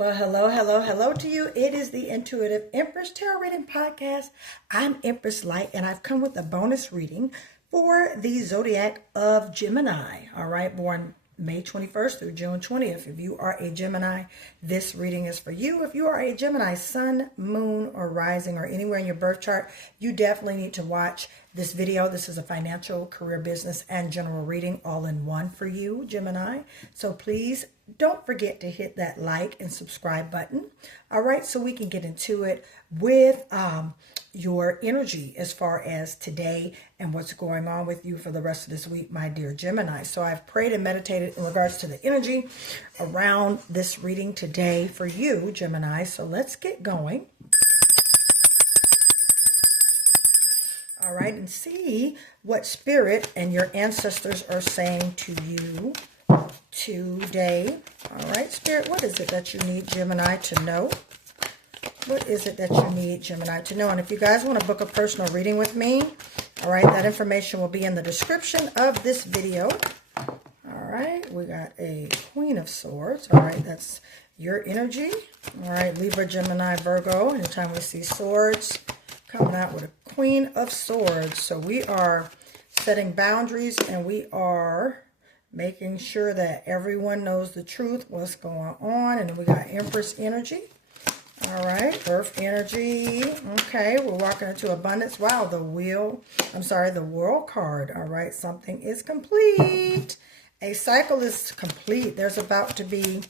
Well, hello to you. It is the Intuitive Empress Tarot Reading Podcast. I'm Empress Light, and I've come with a bonus reading for the zodiac of Gemini. All right, born May 21st through June 20th. If you are a Gemini, this reading is for you. If you are a Gemini, sun, moon, or rising, or anywhere in your birth chart, you definitely need to watch this video. This is a financial, career, business, and general reading all in one for you, Gemini. So please don't forget to hit that like and subscribe button. All right, so we can get into it with your energy as far as today and what's going on with you for the rest of this week, my dear Gemini. So I've prayed and meditated in regards to the energy around this reading today for you, Gemini. So let's get going. All right, and see what spirit and your ancestors are saying to you today. All right, Spirit, what is it that you need Gemini to know? What is it that you need Gemini to know? And if you guys want to book a personal reading with me, all right, that information will be in the description of this video. All right, we got a Queen of Swords. All right, that's your energy. All right, Libra, Gemini, Virgo. Anytime we see swords, coming out with a Queen of Swords. So we are setting boundaries and we are making sure that everyone knows the truth, what's going on. And then we got Empress energy. All right, Earth energy. Okay, we're walking into abundance. Wow, the World card. All right, something is complete. A cycle is complete. You're about to be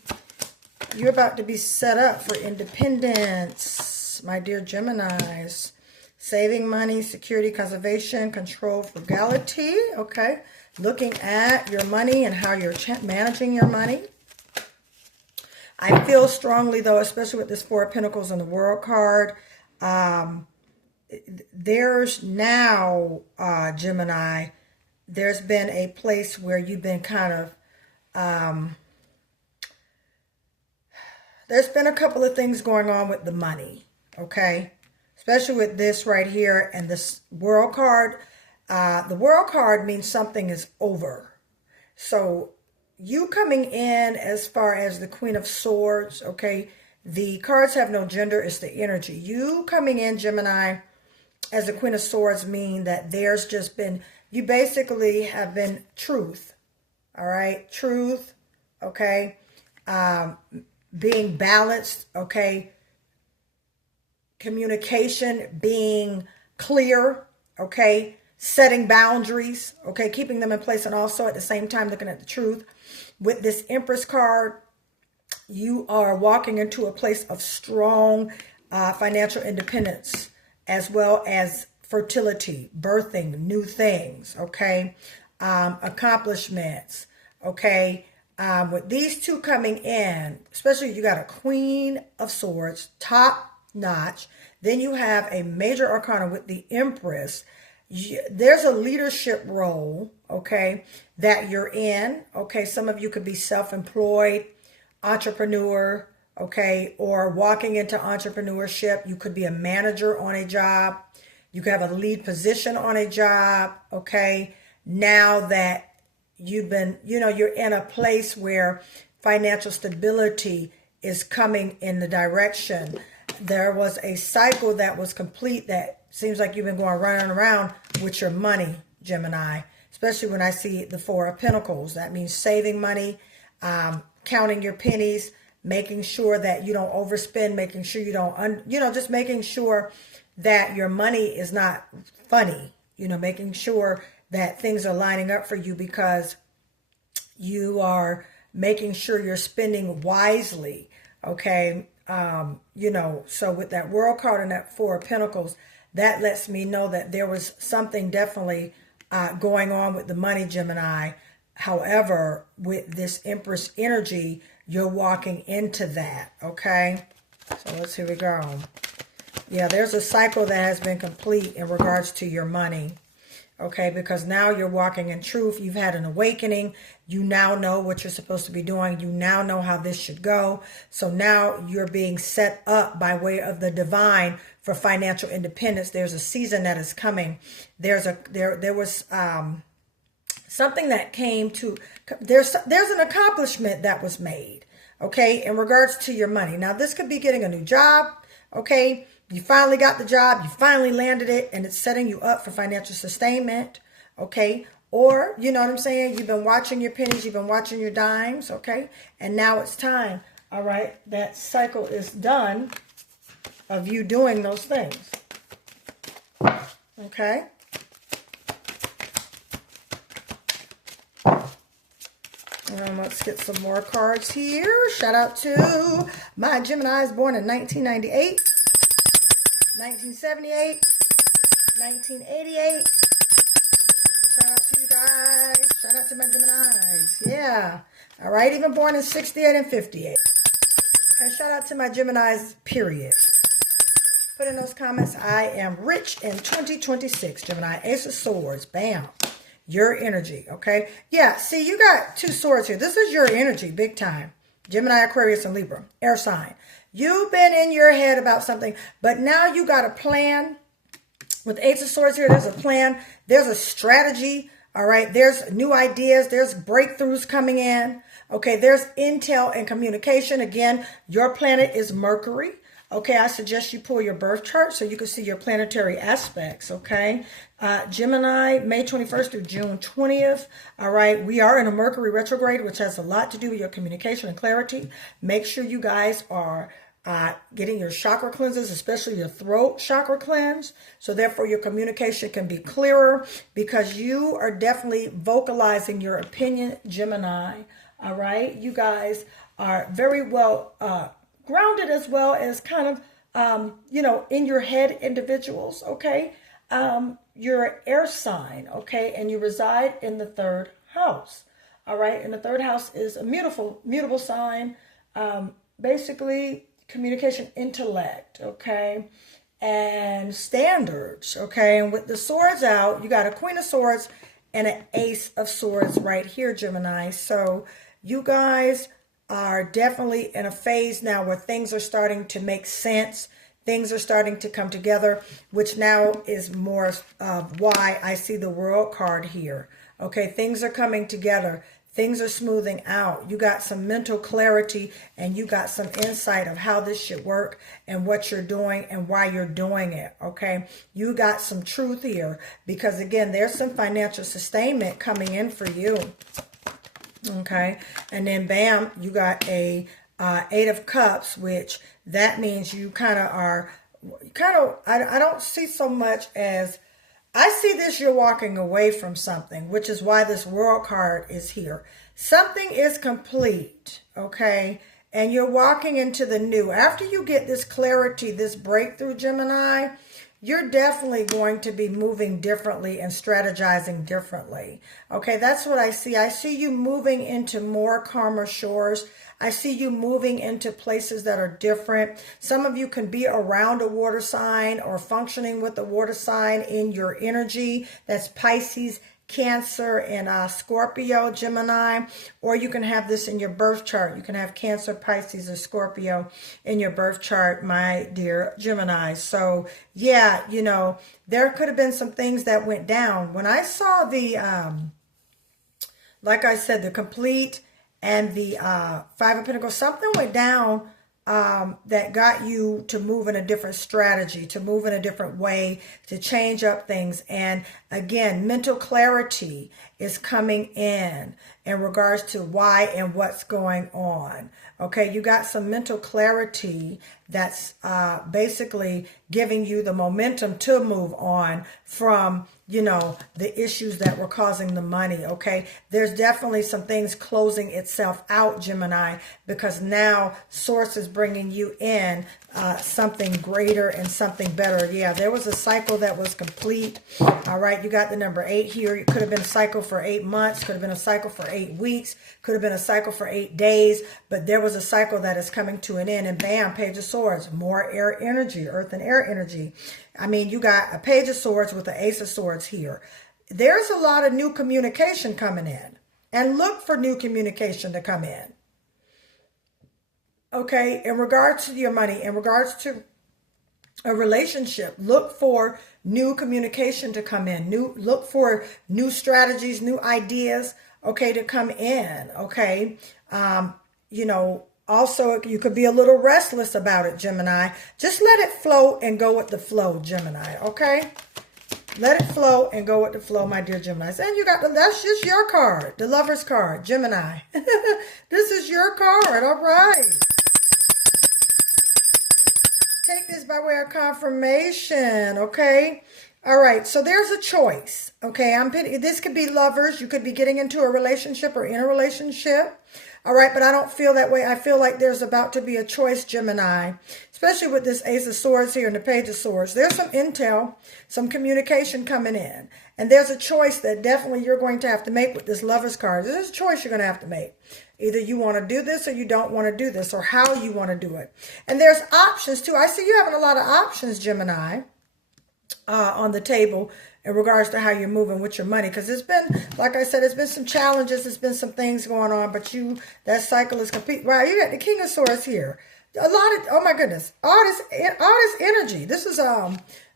set up for independence, my dear Geminis. Saving money, security, conservation, control, frugality. Okay, looking at your money and how you're managing your money. I feel strongly, though, especially with this Four of Pentacles and the World card, there's now, Gemini, there's been a place where you've been kind of, there's been a couple of things going on with the money, okay? Especially with this right here and this World card. The World card means something is over. So you coming in as far as the Queen of Swords, okay, the cards have no gender, it's the energy. You coming in, Gemini, as the Queen of Swords mean that there's just been, you basically have been truth, all right, truth, okay, being balanced, okay, communication, being clear, okay, setting boundaries, okay, keeping them in place, and also at the same time looking at the truth. With this Empress card, you are walking into a place of strong financial independence, as well as fertility, birthing new things, okay, accomplishments, okay. With these two coming in, especially you got a Queen of Swords, top notch. Then you have a major arcana with the Empress. There's a leadership role, okay, that you're in, okay. Some of you could be self-employed, entrepreneur, okay, or walking into entrepreneurship. You could be a manager on a job. You could have a lead position on a job, okay. Now that you've been, you're in a place where financial stability is coming in the direction. There was a cycle that was complete that seems like you've been going running around with your money, Gemini, especially when I see the Four of Pentacles. That means saving money, counting your pennies, making sure that you don't overspend, making sure you don't, just making sure that your money is not funny, making sure that things are lining up for you because you are making sure you're spending wisely, okay? So with that World card and that Four of Pentacles, that lets me know that there was something definitely going on with the money, Gemini. However, with this Empress energy, you're walking into that, okay? So here we go. Yeah, there's a cycle that has been complete in regards to your money, okay? Because now you're walking in truth. You've had an awakening. You now know what you're supposed to be doing. You now know how this should go. So now you're being set up by way of the divine for financial independence. There's a season that is coming. There was something that came to, there's an accomplishment that was made. okay, in regards to your money. Now, this could be getting a new job, okay? You finally got the job, you finally landed it, and it's setting you up for financial sustainment, okay? Or, you know what I'm saying? You've been watching your pennies, you've been watching your dimes, okay? And now it's time, all right? That cycle is done of you doing those things, okay? Let's get some more cards here. Shout out to my Geminis born in 1998, 1978, 1988. Shout out to you guys. Shout out to my Geminis. Yeah. All right. Even born in 68 and 58. And shout out to my Geminis, period. Put in those comments, I am rich in 2026. Gemini, Ace of Swords. Bam. Your energy, okay? Yeah, see, you got 2 swords here. This is your energy, big time. Gemini, Aquarius, and Libra, air sign. You've been in your head about something, but now you got a plan. With Ace of Swords here, there's a plan. There's a strategy, all right? There's new ideas. There's breakthroughs coming in, okay? There's intel and communication. Again, your planet is Mercury. Okay, I suggest you pull your birth chart so you can see your planetary aspects, okay? Gemini, May 21st through June 20th. All right, we are in a Mercury retrograde, which has a lot to do with your communication and clarity. Make sure you guys are getting your chakra cleanses, especially your throat chakra cleanse. So therefore your communication can be clearer because you are definitely vocalizing your opinion, Gemini. All right, you guys are very well grounded as well as kind of, you know, in your head individuals, okay? You're an air sign, okay? And you reside in the 3rd house, all right? And the 3rd house is a mutable sign, basically communication, intellect, okay? And standards, okay? And with the swords out, you got a Queen of Swords and an Ace of Swords right here, Gemini. So you guys are definitely in a phase now where things are starting to make sense. Things are starting to come together, which now is more of why I see the World card here. Okay, things are coming together. Things are smoothing out. You got some mental clarity and you got some insight of how this should work and what you're doing and why you're doing it. Okay, you got some truth here because, again, there's some financial sustainment coming in for you. Okay, and then bam, you got a 8 of Cups, which that means you kind of are, I don't see so much as, I see this, you're walking away from something, which is why this World card is here. Something is complete, okay, and you're walking into the new. After you get this clarity, this breakthrough, Gemini, you're definitely going to be moving differently and strategizing differently. Okay, that's what I see. I see you moving into more calmer shores. I see you moving into places that are different. Some of you can be around a water sign or functioning with a water sign in your energy. That's Pisces, Cancer, and Scorpio, Gemini. Or you can have this in your birth chart. You can have Cancer, Pisces, or Scorpio in your birth chart, my dear Gemini. So yeah, you know, there could have been some things that went down. When I saw the, like I said, the complete and the 5 of Pentacles, something went down that got you to move in a different strategy, to move in a different way, to change up things. And again, mental clarity is coming in regards to why and what's going on. Okay, you got some mental clarity that's basically giving you the momentum to move on from, you know, the issues that were causing the money. Okay, there's definitely some things closing itself out, Gemini, because now Source is bringing you in something greater and something better. Yeah, there was a cycle that was complete. All right, you got the number 8 here. It could have been a cycle for 8 months, could have been a cycle for 8 weeks, could have been a cycle for 8 days, but there was a cycle that is coming to an end. And bam, Page of Swords, more air energy, earth and air energy. I mean, you got a Page of Swords with the Ace of Swords here. There's a lot of new communication coming in, and look for new communication to come in. Okay, in regards to your money, in regards to a relationship, look for new communication to come in. Look for new strategies, new ideas, okay, to come in. Okay, you know, Also, you could be a little restless about it, Gemini. Just let it flow and go with the flow, Gemini, okay? Let it flow and go with the flow, my dear Geminis. And you got that's just your card, the Lover's card, Gemini. This is your card, all right. Take this by way of confirmation, okay? All right, so there's a choice, okay? This could be lovers. You could be getting into a relationship or in a relationship. All right, but I don't feel that way. I feel like there's about to be a choice, Gemini, especially with this Ace of Swords here and the Page of Swords. There's some intel, some communication coming in. And there's a choice that definitely you're going to have to make with this Lover's card. There's a choice you're going to have to make. Either you want to do this or you don't want to do this, or how you want to do it. And there's options, too. I see you having a lot of options, Gemini, on the table in regards to how you're moving with your money, because it's been, like I said, it's been some challenges, there's been some things going on, but that cycle is complete. Wow, you got the King of Swords here. A lot of, oh my goodness, all this energy. This is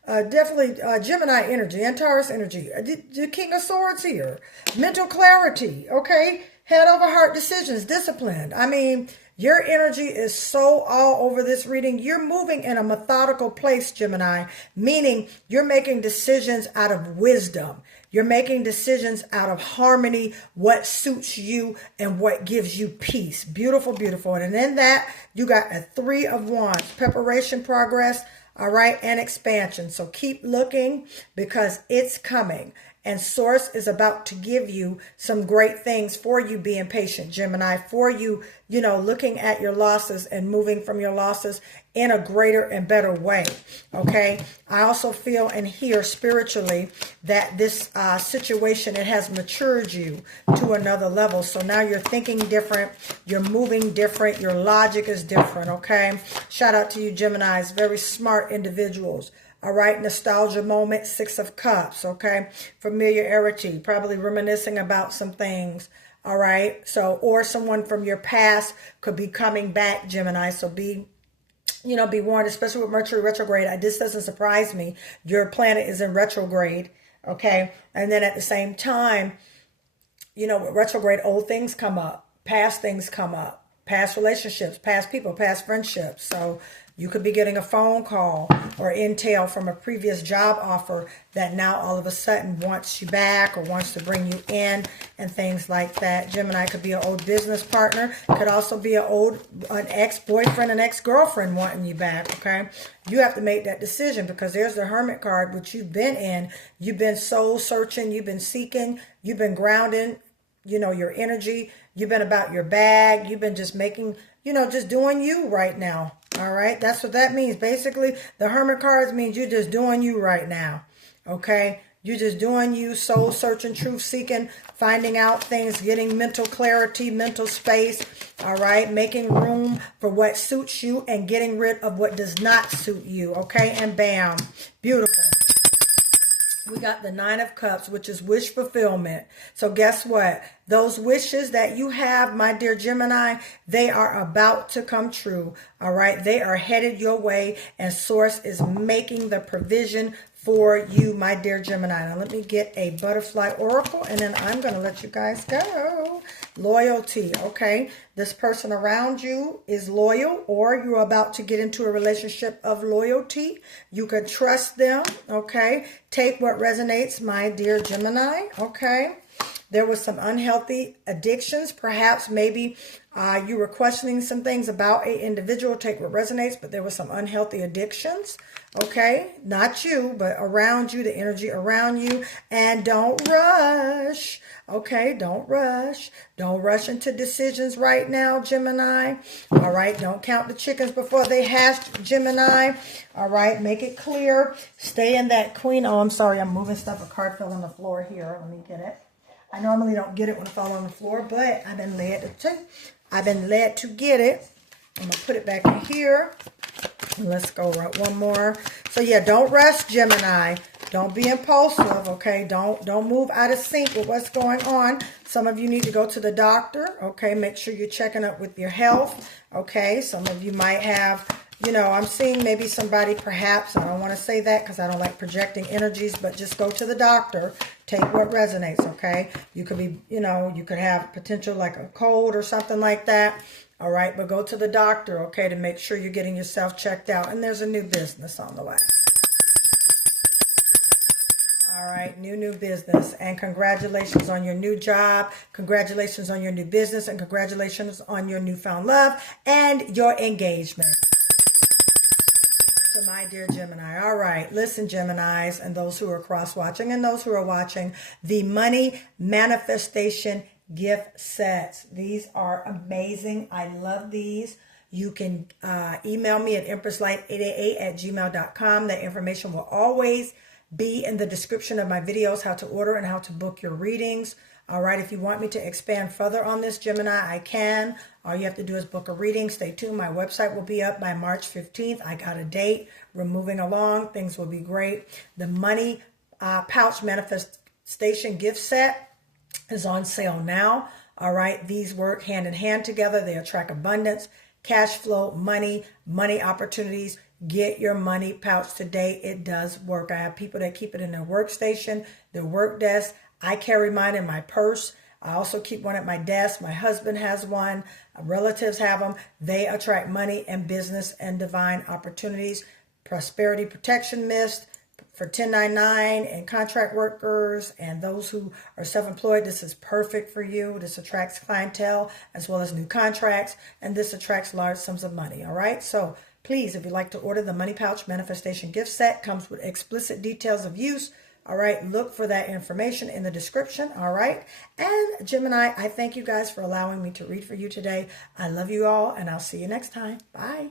definitely Gemini energy and Taurus energy. The King of Swords here. Mental clarity, okay? Head over heart decisions, discipline. I mean, your energy is so all over this reading. You're moving in a methodical place, Gemini, meaning you're making decisions out of wisdom. You're making decisions out of harmony, what suits you and what gives you peace. Beautiful, beautiful. And in that, you got a 3 of Wands, preparation, progress, all right, and expansion. So keep looking because it's coming. And Source is about to give you some great things for you being patient, Gemini, for you, looking at your losses and moving from your losses in a greater and better way, okay? I also feel and hear spiritually that this situation, it has matured you to another level. So now you're thinking different, you're moving different, your logic is different, okay? Shout out to you, Geminis, very smart individuals. All right, nostalgia moment, 6 of Cups, okay? Familiarity, probably reminiscing about some things, all right? So, or someone from your past could be coming back, Gemini. So be warned, especially with Mercury retrograde. This doesn't surprise me. Your planet is in retrograde, okay? And then at the same time, with retrograde, old things come up, past things come up, past relationships, past people, past friendships. So you could be getting a phone call or intel from a previous job offer that now all of a sudden wants you back or wants to bring you in and things like that. Gemini could be an old business partner. Could also be an ex-boyfriend, an ex-girlfriend wanting you back, okay? You have to make that decision because there's the Hermit card, which you've been in. You've been soul searching. You've been seeking. You've been grounding, your energy. You've been about your bag. You've been just making, just doing you right now. All right. That's what that means. Basically, the Hermit cards means you're just doing you right now. Okay. You're just doing you, soul searching, truth seeking, finding out things, getting mental clarity, mental space. All right. Making room for what suits you and getting rid of what does not suit you. Okay. And bam. Beautiful. We got the 9 of Cups, which is wish fulfillment. So guess what? Those wishes that you have, my dear Gemini, they are about to come true. All right. They are headed your way and Source is making the provision for you, my dear Gemini. Now let me get a butterfly oracle and then I'm going to let you guys go. Loyalty. Okay. This person around you is loyal or you're about to get into a relationship of loyalty. You can trust them. Okay. Take what resonates, my dear Gemini. Okay. There was some unhealthy addictions. Perhaps maybe you were questioning some things about an individual. Take what resonates, but there were some unhealthy addictions. Okay, not you, but around you, the energy around you. And don't rush. Okay, don't rush. Don't rush into decisions right now, Gemini. All right, don't count the chickens before they hatch, Gemini. All right, make it clear. Stay in that queen. Oh, I'm sorry, I'm moving stuff. A card fell on the floor here. Let me get it. I normally don't get it when it falls on the floor, but I've been led to get it. I'm going to put it back in here. Let's go right one more. So yeah, don't rush, Gemini. Don't be impulsive, okay? Don't move out of sync with what's going on. Some of you need to go to the doctor, okay? Make sure you're checking up with your health, okay? Some of you might have, I'm seeing maybe somebody perhaps, I don't want to say that because I don't like projecting energies, but just go to the doctor. Take what resonates, okay? You could be, you could have potential like a cold or something like that, All right, but go to the doctor, okay, to make sure you're getting yourself checked out. And there's a new business on the way. All right, new business. And congratulations on your new job. Congratulations on your new business. And congratulations on your newfound love and your engagement. To my dear Gemini. All right, listen, Geminis, and those who are cross-watching and those who are watching, the money manifestation gift sets. These are amazing. I love these. You can email me at empresslight888@gmail.com. That information will always be in the description of my videos, how to order and how to book your readings. All right, if you want me to expand further on this, Gemini, I can. All you have to do is book a reading. Stay tuned. My website will be up by March 15th. I got a date. We're moving along. Things will be great. The money pouch manifestation gift set is on sale now. All right, these work hand in hand together. They attract abundance, cash flow, money opportunities. Get your money pouch today. It does work. I have people that keep it in their workstation, their work desk. I carry mine in my purse. I also keep one at my desk. My husband has one. Relatives have them. They attract money and business and divine opportunities. Prosperity protection mist for 1099 and contract workers and those who are self-employed. This is perfect for you. This attracts clientele as well as new contracts, and this attracts large sums of money. All right, so please, if you'd like to order the money pouch manifestation gift set, comes with explicit details of use. All right, look for that information in the description. All right, and Gemini, I thank you guys for allowing me to read for you today. I love you all, and I'll see you next time. Bye.